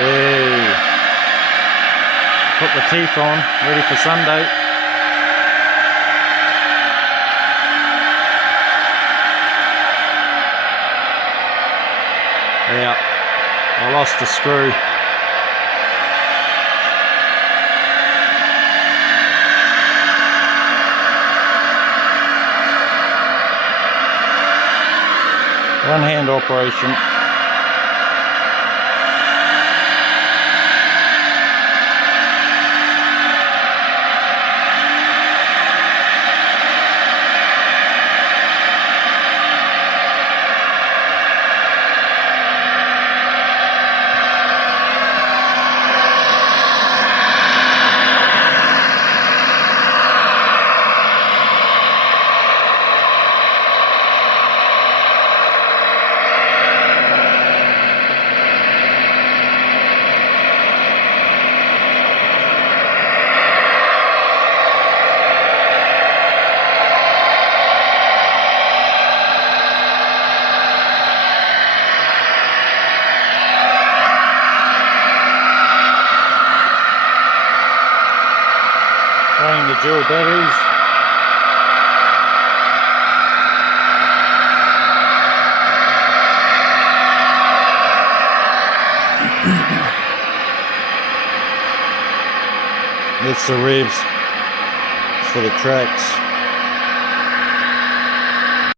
Hey. Put the teeth on, ready for Sunday. Yeah, I lost a screw. One hand operation. Running the dual batteries. It's the revs for the tracks.